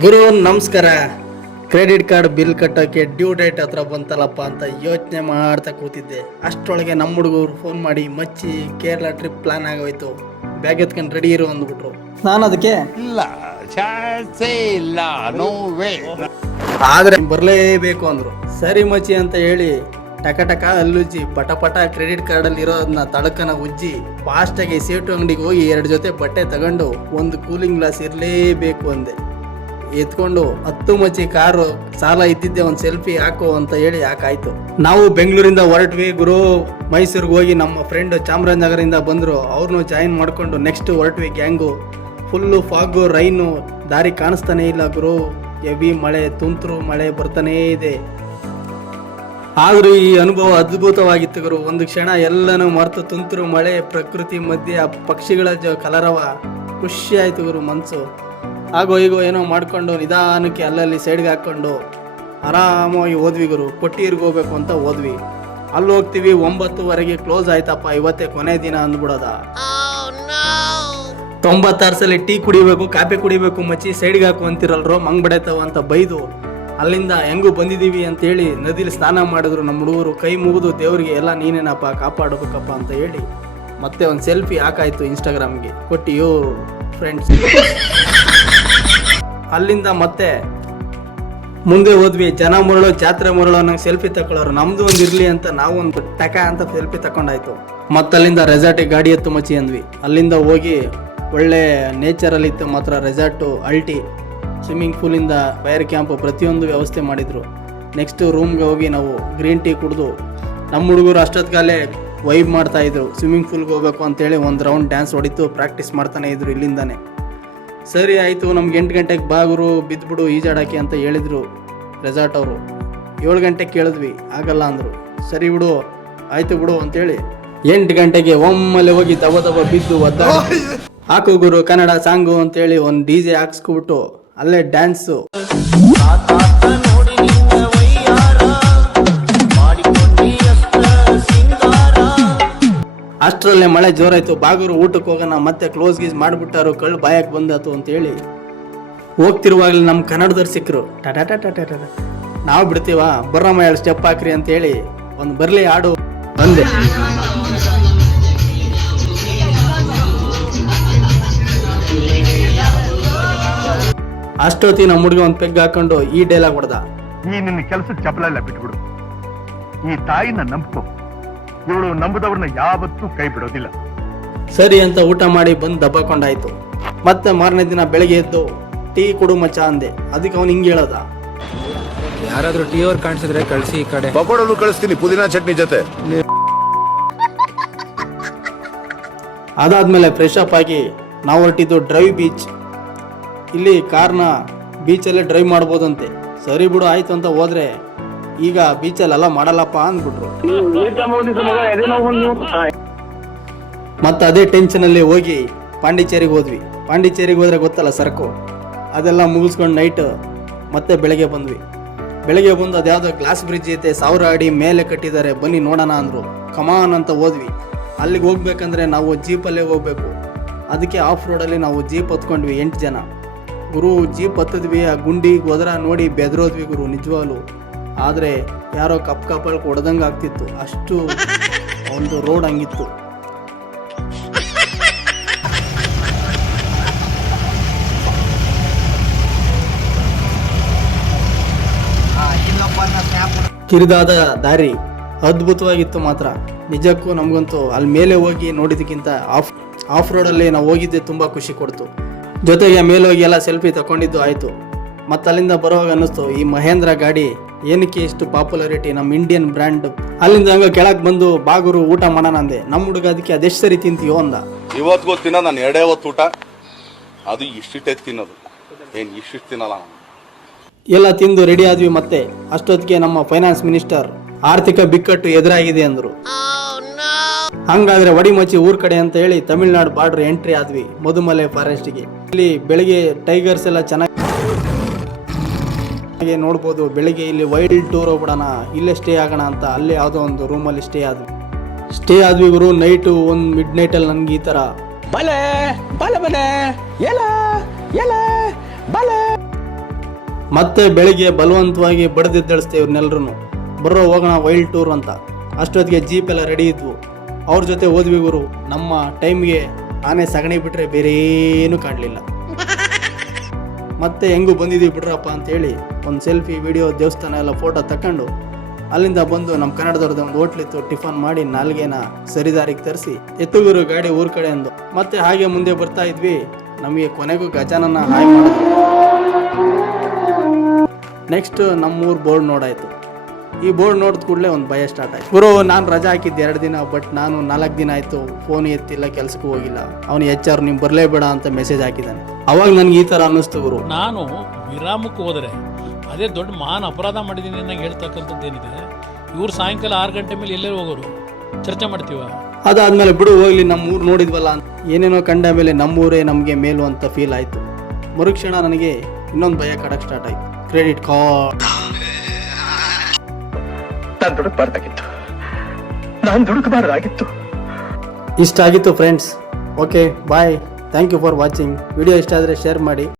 ಗುರು ನಮಸ್ಕಾರ. Credit card bill ಕಟ್ಟೋಕ್ಕೆ due date ಹತ್ರ ಬಂತಲ್ಲಪ್ಪ ಅಂತ ಯೋಚನೆ ಮಾಡ್ತಾ ಕೂತಿದ್ದೆ. ಅಷ್ಟರೊಳಗೆ ನಮ್ಮ ಹುಡುಗರು ಫೋನ್ ಮಾಡಿ ಮಚ್ಚಿ ಕೇರಳ ಟ್ರಿಪ್ ಪ್ಲಾನ್ ಆಗೋಯ್ತು, ಬ್ಯಾಗ್ ಎತ್ಕೊಂಡು ರೆಡಿ ಇರು ಅಂದ್ಬಿಟ್ರು. ನಾನು ಅದಕ್ಕೆ ಇಲ್ಲ ಚಾನ್ಸೇ ಇಲ್ಲ, ನೋ ವೇ, ಆದರೆ ಬರಲೇಬೇಕು ಅಂದರು. ಸರಿ ಮಚ್ಚಿ ಅಂತ ಹೇಳಿ ಟಕ ಟಕ ಅಲ್ಲುಜ್ಜಿ ಪಟ ಪಟ ಕ್ರೆಡಿಟ್ ಕಾರ್ಡಲ್ಲಿ ಇರೋದನ್ನ ತಳಕನ ಉಜ್ಜಿ ಫಾಸ್ಟಾಗಿ ಸೇಟು ಅಂಗಡಿಗೆ ಹೋಗಿ 2 ಜೊತೆ ಬಟ್ಟೆ ತಗೊಂಡು ಒಂದು ಕೂಲಿಂಗ್ ಗ್ಲಾಸ್ ಇರಲೇಬೇಕು ಅಂದೆ. ಎತ್ಕೊಂಡು 10 ಮಚ್ಚಿ ಕಾರು ಸಾಲ ಇದ್ದಿದ್ದೆ, ಒಂದು ಸೆಲ್ಫಿ ಹಾಕು ಅಂತ ಹೇಳಿ ಹಾಕಾಯ್ತು. ನಾವು ಬೆಂಗಳೂರಿಂದ ಹೊರಟ್ವಿ ಗುರು. ಮೈಸೂರಿಗೆ ಹೋಗಿ ನಮ್ಮ ಫ್ರೆಂಡ್ ಚಾಮರಾಜನಗರದಿಂದ ಬಂದರು, ಅವ್ರನ್ನೂ ಜಾಯಿನ್ ಮಾಡಿಕೊಂಡು ನೆಕ್ಸ್ಟ್ ಹೊರಟ್ವಿ ಗ್ಯಾಂಗು. ಫುಲ್ಲು ಫಾಗು, ರೈನು, ದಾರಿ ಕಾಣಿಸ್ತಾನೇ ಇಲ್ಲ ಗುರು. ಹೆವಿ ಮಳೆ, ತುಂತುರು ಮಳೆ ಬರ್ತಾನೇ ಇದೆ. ಆದರೂ ಈ ಅನುಭವ ಅದ್ಭುತವಾಗಿತ್ತು ಗುರು. ಒಂದು ಕ್ಷಣ ಎಲ್ಲನೂ ಮರೆತು ತುಂತುರು ಮಳೆ, ಪ್ರಕೃತಿ ಮಧ್ಯೆ ಆ ಪಕ್ಷಿಗಳ ಕಲರವ, ಖುಷಿ ಆಯಿತು ಗುರು ಮನಸ್ಸು. ಆಗೋ ಈಗೋ ಏನೋ ಮಾಡಿಕೊಂಡು ನಿಧಾನಕ್ಕೆ ಅಲ್ಲಲ್ಲಿ ಸೈಡ್ಗೆ ಹಾಕ್ಕೊಂಡು ಆರಾಮಾಗಿ ಹೋದ್ವಿ ಗುರು. ಕೊಟ್ಟೀರ್ಗೆ ಹೋಗ್ಬೇಕು ಅಂತ ಹೋದ್ವಿ. ಅಲ್ಲಿ ಹೋಗ್ತೀವಿ, 9:30 ಕ್ಲೋಸ್ ಆಯ್ತಪ್ಪ, ಇವತ್ತೇ ಕೊನೆ ದಿನ ಅಂದ್ಬಿಡೋದ. 96 ಸಲ ಟೀ ಕುಡಿಬೇಕು, ಕಾಫಿ ಕುಡಿಬೇಕು ಮಚ್ಚಿ, ಸೈಡ್ಗೆ ಹಾಕು ಅಂತಿರಲ್ರೋ, ಮಂಗ್ ಬಡೈತವ ಅಂತ ಬೈದು ಅಲ್ಲಿಂದ ಹೆಂಗೂ ಬಂದಿದ್ದೀವಿ ಅಂತೇಳಿ ನದಿಲಿ ಸ್ನಾನ ಮಾಡಿದ್ರು ನಮ್ಮ ಹುಡುಗರು. ಕೈ ಮುಗಿದು ದೇವ್ರಿಗೆ ಎಲ್ಲ ನೀನೇನಪ್ಪ ಕಾಪಾಡಬೇಕಪ್ಪ ಅಂತ ಹೇಳಿ ಮತ್ತೆ ಒಂದು ಸೆಲ್ಫಿ ಹಾಕಾಯ್ತು ಇನ್ಸ್ಟಾಗ್ರಾಮ್ಗೆ ಕೊಟ್ಟು ಫ್ರೆಂಡ್ಸ್. ಅಲ್ಲಿಂದ ಮತ್ತೆ ಮುಂದೆ ಹೋದ್ವಿ. ಜನ ಮುರಳು ಜಾತ್ರೆ ಮುರಳು ನಂಗೆ ಸೆಲ್ಫಿ ತಗೊಳ್ಳೋರು, ನಮ್ದು ಒಂದು ಇರಲಿ ಅಂತ ನಾವು ಒಂದು ಟಕ ಅಂತ ಸೆಲ್ಫಿ ತಗೊಂಡಾಯ್ತು. ಮತ್ತಲ್ಲಿಂದ ರೆಸಾರ್ಟಿಗೆ ಗಾಡಿ ಎತ್ತು ಮಚ್ಚಿ ಅಂದ್ವಿ. ಅಲ್ಲಿಂದ ಹೋಗಿ ಒಳ್ಳೆ ನೇಚರಲ್ಲಿ ಇತ್ತು ಮಾತ್ರ ರೆಸಾರ್ಟು. ಅಲ್ಟಿ ಸ್ವಿಮ್ಮಿಂಗ್ ಪೂಲಿಂದ ಫೈರ್ ಕ್ಯಾಂಪ್ ಪ್ರತಿಯೊಂದು ವ್ಯವಸ್ಥೆ ಮಾಡಿದರು. ನೆಕ್ಸ್ಟ್ ರೂಮ್ಗೆ ಹೋಗಿ ನಾವು ಗ್ರೀನ್ ಟೀ ಕುಡಿದು ನಮ್ಮ ಹುಡುಗರು ಅಷ್ಟೊತ್ತಿಗಾಲೇ ವೈಬ್ ಮಾಡ್ತಾಯಿದ್ರು. ಸ್ವಿಮ್ಮಿಂಗ್ ಪೂಲ್ಗೆ ಹೋಗ್ಬೇಕು ಅಂತೇಳಿ ಒಂದು ರೌಂಡ್ ಡ್ಯಾನ್ಸ್ ಹೊಡಿತು, ಪ್ರಾಕ್ಟೀಸ್ ಮಾಡ್ತಾನೆ ಇದ್ರು ಇಲ್ಲಿಂದಾನೆ. ಸರಿ ಆಯಿತು, ನಮ್ಗೆ 8 ಗಂಟೆಗೆ ಬಾಗುರು ಬಿದ್ದುಬಿಡು ಈಜಾಡೋಕ್ಕೆ ಅಂತ ಹೇಳಿದರು ರೆಸಾರ್ಟ್ ಅವರು. 7 ಗಂಟೆಗೆ ಕೇಳಿದ್ವಿ, ಆಗಲ್ಲ ಅಂದರು. ಸರಿ ಬಿಡು ಆಯಿತು ಬಿಡು ಅಂತೇಳಿ 8 ಗಂಟೆಗೆ ಒಮ್ಮೆಲೆ ಹೋಗಿ ದಬ ಬಿದ್ದು ಒದ್ದಾಡಿ ಹಾಕು ಗುರು ಕನ್ನಡ ಸಾಂಗು ಅಂತೇಳಿ ಒಂದು DJ ಹಾಕ್ಸ್ಕೊಬಿಟ್ಟು ಅಲ್ಲೇ ಡ್ಯಾನ್ಸು. ಅಷ್ಟರಲ್ಲೇ ಮಳೆ ಜೋರಾಯ್ತು. ಬಾಗೂರು ಊಟಕ್ಕೆ ಹೋಗೋಣ, ಮತ್ತೆ ಕ್ಲೋಸ್ ಗೀಸ್ ಮಾಡಿಬಿಟ್ಟಾರು, ಕಳ್ಳು ಬಾಯಕ್ಕೆ ಬಂದಾತು ಅಂತೇಳಿ ಹೋಗ್ತಿರುವಾಗಲೇ ನಮ್ಮ ಕನ್ನಡದವ್ರು ಸಿಕ್ಕರು. ಟಟ ನಾವು ಬಿಡ್ತೀವ, ಬರ್ರಮ್ಮ 2 ಸ್ಟೆಪ್ ಹಾಕ್ರಿ ಅಂತೇಳಿ ಒಂದು ಬರಲಿ ಹಾಡು ಬಂದೆ. ಅಷ್ಟೊತ್ತಿ ನಮ್ಮ ಹುಡುಗ ಒಂದು ಪೆಗ್ ಹಾಕೊಂಡು ಈ ಡೈಲಾಗ್ ಹೊಡೆದ. ಈ ನಿನ್ನ ಕೆಲಸದ ಚಪಲೆಲ್ಲ ಬಿಟ್ಬಿಡು, ಈ ತಾಯಿನ ನಂಬ್ಕೊ, ಇವಳು ನಂಬುದವ್ರನ್ನ ಯಾವತ್ತೂ ಕೈ ಬಿಡೋದಿಲ್ಲ. ಸರಿ ಅಂತ ಊಟ ಮಾಡಿ ಬಂದು ದಬ್ಬಕೊಂಡಾಯ್ತು. ಮತ್ತೆ ಮಾರನೇ ದಿನ ಬೆಳಗ್ಗೆ ಎದ್ದು ಟೀ ಕೊಡು ಮಚ್ಚ ಅಂದೆ. ಅದಕ್ಕೆ ಅವನು ಹಿಂಗೆ ಹೇಳೋದ, ಯಾರಾದ್ರೂ ಟೀ ಅವ್ರು ಕಾಣಿಸಿದ್ರೆ ಕಳಿಸಿ, ಈ ಕಡೆ ಪಕೋಡನು ಕಳಿಸ್ತೀನಿ ಪುದೀನಾ ಚಟ್ನಿ ಜೊತೆ. ಅದಾದ್ಮೇಲೆ ಫ್ರೆಶ್ ಅಪ್ ಆಗಿ ನಾವು ಹೊರಟಿದ್ದು ಡ್ರೈವ್ ಬೀಚ್. ಇಲ್ಲಿ ಕಾರ್ನ ಬೀಚಲ್ಲೇ ಡ್ರೈವ್ ಮಾಡ್ಬೋದಂತೆ. ಸರಿ ಬಿಡು ಆಯ್ತು ಅಂತ ಹೋದ್ರೆ ಈಗ ಬೀಚಲ್ಲೆಲ್ಲ ಮಾಡಲ್ಲಪ್ಪ ಅಂದ್ಬಿಟ್ರು. ಮತ್ತೆ ಅದೇ ಟೆನ್ಷನಲ್ಲಿ ಹೋಗಿ ಪಾಂಡಿಚೇರಿಗೆ ಹೋದ್ವಿ. ಪಾಂಡಿಚೇರಿಗೆ ಹೋದ್ರೆ ಗೊತ್ತಲ್ಲ ಸರಕು, ಅದೆಲ್ಲ ಮುಗಿಸ್ಕೊಂಡು ನೈಟ್ ಮತ್ತೆ ಬೆಳಗ್ಗೆ ಬಂದ್ವಿ. ಬೆಳಗ್ಗೆ ಬಂದು ಅದ್ಯಾವುದೋ ಗ್ಲಾಸ್ ಬ್ರಿಡ್ಜ್ ಐತೆ, 1000 ಅಡಿ ಮೇಲೆ ಕಟ್ಟಿದ್ದಾರೆ, ಬನ್ನಿ ನೋಡೋಣ ಅಂದರು. ಕಮಾನ್ ಅಂತ ಹೋದ್ವಿ. ಅಲ್ಲಿಗೆ ಹೋಗ್ಬೇಕಂದ್ರೆ ನಾವು ಜೀಪಲ್ಲೇ ಹೋಗ್ಬೇಕು. ಅದಕ್ಕೆ ಆಫ್ ರೋಡಲ್ಲಿ ನಾವು ಜೀಪ್ ಹತ್ಕೊಂಡ್ವಿ 8 ಜನ ಗುರು. ಜೀಪ್ ಹತ್ತಿದ್ವಿ, ಆ ಗುಂಡಿ ಗೊದರ ನೋಡಿ ಬೆದರೋದ್ವಿ ಗುರು ನಿಜವಾಗ್ಲು. ಆದರೆ ಯಾರೋ ಕಪ್ಪಲ್ಲಿ ಹೊಡೆದಂಗೆ ಆಗ್ತಿತ್ತು, ಅಷ್ಟು ಒಂದು ರೋಡ್ ಹಂಗಿತ್ತು. ಕಿರಿದಾದ ದಾರಿ ಅದ್ಭುತವಾಗಿತ್ತು ಮಾತ್ರ ನಿಜಕ್ಕೂ. ನಮಗಂತೂ ಅಲ್ಲಿ ಮೇಲೆ ಹೋಗಿ ನೋಡಿದಕ್ಕಿಂತ ಆಫ್ ರೋಡಲ್ಲಿ ನಾವು ಹೋಗಿದ್ದೆ ತುಂಬ ಖುಷಿ ಕೊಡ್ತು. ಜೊತೆಗೆ ಮೇಲೆ ಹೋಗಿ ಎಲ್ಲ ಸೆಲ್ಫಿ ತಗೊಂಡಿದ್ದು ಆಯಿತು. ಮತ್ತು ಅಲ್ಲಿಂದ ಬರುವಾಗ ಅನ್ನಿಸ್ತು, ಈ ಮಹೇಂದ್ರ ಗಾಡಿ ಏನಕ್ಕೆ ಇಷ್ಟು ಪಾಪ್ಯುಲಾರಿಟಿ, ನಮ್ಮ ಇಂಡಿಯನ್ ಬ್ರ್ಯಾಂಡ್. ಅಲ್ಲಿಂದ ಹಂಗೆ ಕೆಳಗೆ ಬಂದು ಬಾಗುರು ಊಟ ಮಾಡೋಣ ಅಂದೆ. ನಮ್ಮ ಹುಡುಗ ಅದಕ್ಕೆ ಅದೆಷ್ಟು ಸರಿ ತಿಂತೀಯೋ ಅಂದ. ಇವತ್ತು ಗೊತ್ತಿನ ನಾನು 2 ಹೊತ್ತು ಊಟ, ಅದು ಇಷ್ಟಿಟ್ಟೆ ತಿನ್ನೋದು, ಏನು ಇಷ್ಟಿಟ್ಟು ತಿನ್ನಲ್ಲ. ಎಲ್ಲ ತಿಂದು ರೆಡಿ ಆದ್ವಿ. ಮತ್ತೆ ಅಷ್ಟೊತ್ತಿಗೆ ನಮ್ಮ ಫೈನಾನ್ಸ್ ಮಿನಿಸ್ಟರ್ ಆರ್ಥಿಕ ಬಿಕ್ಕಟ್ಟು ಎದುರಾಗಿದೆ ಅಂದರು. ಹಂಗಾದ್ರೆ ವಡಿ ಮಚ್ಚಿ ಊರ್ ಕಡೆ ಅಂತ ಹೇಳಿ ತಮಿಳ್ನಾಡು ಬಾರ್ಡರ್ ಎಂಟ್ರಿ ಆದ್ವಿ ಮಧುಮಲೆ ಫಾರೆಸ್ಟ್ಗೆ. ಇಲ್ಲಿ ಬೆಳಿಗ್ಗೆ ಟೈಗರ್ಸ್ ಎಲ್ಲ ಚೆನ್ನಾಗಿ ನೋಡ್ಬೋದು. ಬೆಳಿಗ್ಗೆ ಇಲ್ಲಿ ವೈಲ್ಡ್ ಟೂರ್ ಹೋಗ್ಬಿಡೋಣ, ಇಲ್ಲೇ ಸ್ಟೇ ಆಗೋಣ ಅಂತ ಅಲ್ಲೇ ಯಾವುದೋ ಒಂದು ರೂಮಲ್ಲಿ ಸ್ಟೇ ಆದ್ವಿ ಗುರು. ನೈಟು ಒಂದು ಮಿಡ್ ನೈಟಲ್ಲಿ ನನ್ಗೆ ಈ ಥರ ಬಲೆ ಬಲೆ ಬಲೆ ಎಲ ಎಲ ಬಲೆ ಮತ್ತೆ ಬೆಳಿಗ್ಗೆ ಬಲವಂತವಾಗಿ ಬಡ್ದಿದ್ದಳಿಸ್ತೇವೆ ಇವ್ರನ್ನೆಲ್ಲರೂ ಬರೋ ಹೋಗೋಣ ವೈಲ್ಡ್ ಟೂರ್ ಅಂತ. ಅಷ್ಟೊತ್ತಿಗೆ ಜೀಪ್ ಎಲ್ಲ ರೆಡಿ ಇದ್ವು. ಅವ್ರ ಜೊತೆ ಹೋದ್ವಿ ಗುರು. ನಮ್ಮ ಟೈಮ್ಗೆ ಆನೆ ಸಗಣಿ ಬಿಟ್ರೆ ಬೇರೆ ಏನೂ ಕಾಣಲಿಲ್ಲ. ಮತ್ತೆ ಹೆಂಗೂ ಬಂದಿದ್ವಿ ಬಿಡ್ರಪ್ಪ ಅಂತೇಳಿ ಒಂದು ಸೆಲ್ಫಿ ವಿಡಿಯೋ ದೇವಸ್ಥಾನ ಎಲ್ಲ ಫೋಟೋ ತಕೊಂಡು ಅಲ್ಲಿಂದ ಬಂದು ನಮ್ಮ ಕನ್ನಡದವ್ರದ್ದು ಒಂದು ಹೋಟ್ಲಿತ್ತು. ಟಿಫನ್ ಮಾಡಿ ನಾಲ್ಗೆನ ಸರಿದಾರಿಗೆ ತರಿಸಿ ಎತ್ತುಗುರು ಗಾಡಿ ಊರ್ ಕಡೆ ಅಂದು ಮತ್ತೆ ಹಾಗೆ ಮುಂದೆ ಬರ್ತಾ ಇದ್ವಿ. ನಮಗೆ ಕೊನೆಗೂ ಗಜಾನನ ಹಾಯ್ ಮಾಡಿದ್ರು. ನೆಕ್ಸ್ಟ್ ನಮ್ಮೂರು ಬೋರ್ಡ್ ನೋಡಾಯ್ತು. ಈ ಬೋರ್ಡ್ ನೋಡಿದ ಕೂಡಲೇ ಒಂದು ಭಯ ಸ್ಟಾರ್ಟ್ ಆಯ್ತು. ಗುರು ನಾನು ರಜಾ ಹಾಕಿದ್ದೆ 2 ದಿನ, ಬಟ್ ನಾನು 4 ದಿನ ಆಯ್ತು ಫೋನ್ ಎತ್ತಿಲ್ಲ, ಕೆಲ್ಸಕ್ಕೂ ಹೋಗಿಲ್ಲ. ಅವನು HR ನೀವು ಬರಲೇಬೇಡ ಅಂತ ಮೆಸೇಜ್ ಹಾಕಿದ್ದಾನೆ. ಅವಾಗ ನನ್ಗೆ ಈ ತರ ಅನ್ನಿಸ್ತು ಗುರು. ನಾನು ವಿರಾಮಕ್ಕೆ ಹೋದರೆ ಅದೇ ದೊಡ್ಡ ಮಹಾನ್ ಅಪರಾಧ ಮಾಡಿದ್ದೀನಿ ಅನ್ನಂಗೆ ಹೇಳ್ತಕ್ಕಂಥದ್ದೇನಿದೆ. ಇವ್ರು ಸಾಯಂಕಾಲ 6 ಗಂಟೆ ಮೇಲೆ ಎಲ್ಲೇ ಹೋಗೋರು, ಚರ್ಚೆ ಮಾಡ್ತೀವ. ಅದಾದ್ಮೇಲೆ ಬಿಡು ಹೋಗ್ಲಿ, ನಮ್ಮ ಊರು ನೋಡಿದ್ವಲ್ಲ ಅಂತ ಏನೇನೋ ಕಂಡ ಮೇಲೆ ನಮ್ಮೂರೇ ನಮಗೆ ಮೇಲು ಅಂತ ಫೀಲ್ ಆಯ್ತು. ಮರುಕ್ಷಣ ನನಗೆ ಇನ್ನೊಂದು ಭಯ ಕಾಡಕ್ಕೆ ಸ್ಟಾರ್ಟ್ ಆಯ್ತು. ಕ್ರೆಡಿಟ್ ಕಾರ್ಡ್ ನಾನು ದುಡುಕ್ಬಾರ್ದಾಗಿತ್ತು, ನಾನು ದುಡುಕಬಾರ್ದಾಗಿತ್ತು. ಇಷ್ಟ ಆಗಿತ್ತು friends. Okay bye, thank you for watching. Video ಇಷ್ಟ ಆದರೆ ಶೇರ್ ಮಾಡಿ.